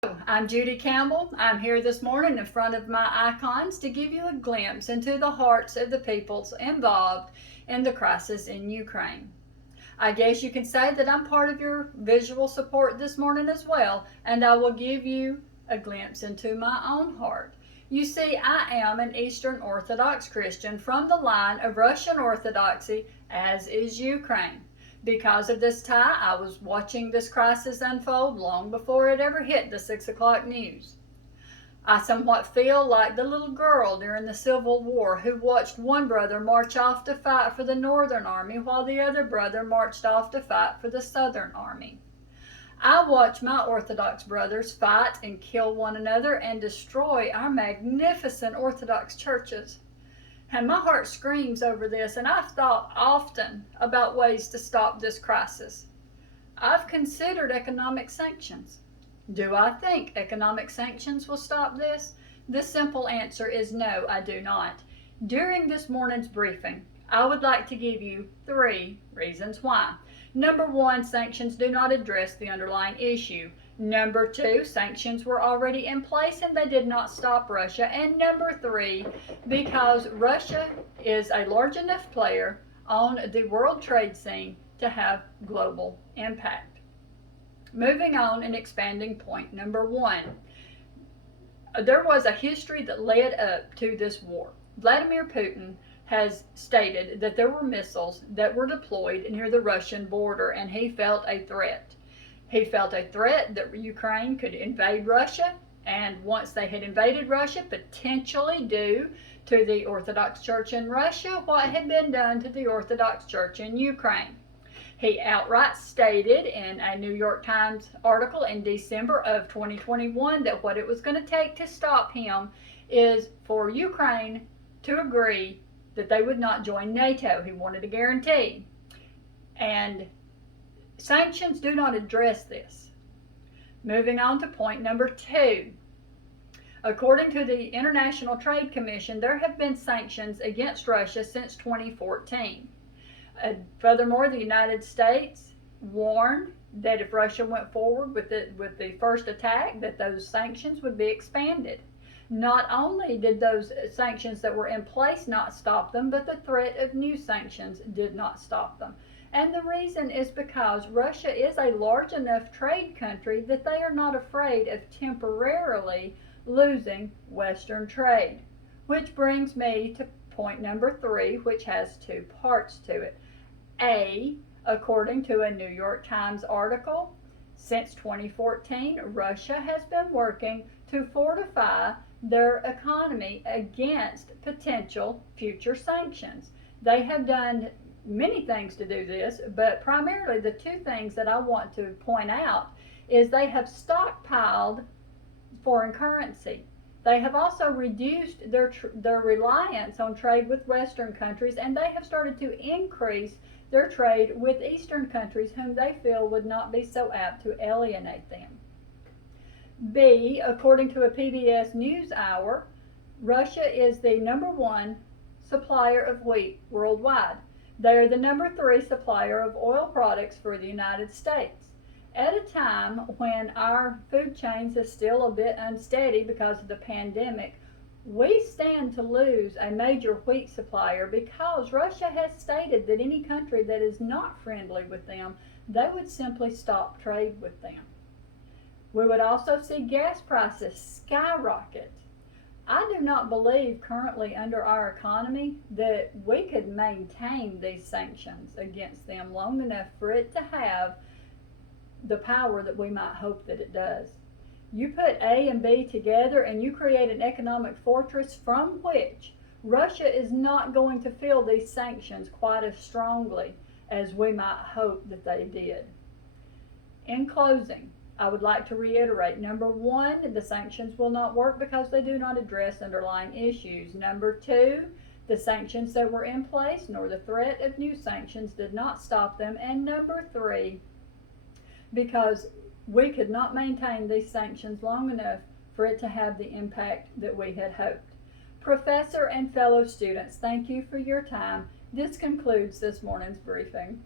I'm Judy Campbell. I'm here this morning in front of my icons to give you a glimpse into the hearts of the peoples involved in the crisis in Ukraine. I guess you can say that I'm part of your visual support this morning as well, and I will give you a glimpse into my own heart. You see, I am an Eastern Orthodox Christian from the line of Russian Orthodoxy, as is Ukraine. Because of this tie, I was watching this crisis unfold long before it ever hit the 6 o'clock news. I somewhat feel like the little girl during the Civil War who watched one brother march off to fight for the Northern Army while the other brother marched off to fight for the Southern Army. I watch my Orthodox brothers fight and kill one another and destroy our magnificent Orthodox churches. And my heart screams over this, and I've thought often about ways to stop this crisis. I've considered economic sanctions. Do I think economic sanctions will stop this? The simple answer is no, I do not. During this morning's briefing, I would like to give you 3 reasons why. Number 1, sanctions do not address the underlying issue. Number 2, sanctions were already in place and they did not stop Russia. And number 3, because Russia is a large enough player on the world trade scene to have global impact. Moving on and expanding point number 1. There was a history that led up to this war. Vladimir Putin has stated that there were missiles that were deployed near the Russian border, and he felt a threat. He felt a threat that Ukraine could invade Russia, and once they had invaded Russia, potentially do to the Orthodox Church in Russia what had been done to the Orthodox Church in Ukraine. He outright stated in a New York Times article in December of 2021 that what it was going to take to stop him is for Ukraine to agree that they would not join NATO. He wanted a guarantee. And sanctions do not address this. Moving on to point number 2. According to the International Trade Commission, there have been sanctions against Russia since 2014. Furthermore, the United States warned that if Russia went forward with the first attack, that those sanctions would be expanded. Not only did those sanctions that were in place not stop them, but the threat of new sanctions did not stop them. And the reason is because Russia is a large enough trade country that they are not afraid of temporarily losing Western trade. Which brings me to point number 3, which has 2 parts to it. A, according to a New York Times article, since 2014, Russia has been working to fortify their economy against potential future sanctions. They have done many things to do this, but primarily the 2 things that I want to point out is they have stockpiled foreign currency. They have also reduced their reliance on trade with Western countries, and they have started to increase their trade with Eastern countries whom they feel would not be so apt to alienate them. B, according to a PBS NewsHour, Russia is the number 1 supplier of wheat worldwide. They are the number 3 supplier of oil products for the United States. At a time when our food chains is still a bit unsteady because of the pandemic, we stand to lose a major wheat supplier because Russia has stated that any country that is not friendly with them, they would simply stop trade with them. We would also see gas prices skyrocket. I do not believe currently under our economy that we could maintain these sanctions against them long enough for it to have the power that we might hope that it does. You put A and B together and you create an economic fortress from which Russia is not going to feel these sanctions quite as strongly as we might hope that they did. In closing, I would like to reiterate, number 1, the sanctions will not work because they do not address underlying issues. Number 2, the sanctions that were in place nor the threat of new sanctions did not stop them. And number 3, because we could not maintain these sanctions long enough for it to have the impact that we had hoped. Professor and fellow students, thank you for your time. This concludes this morning's briefing.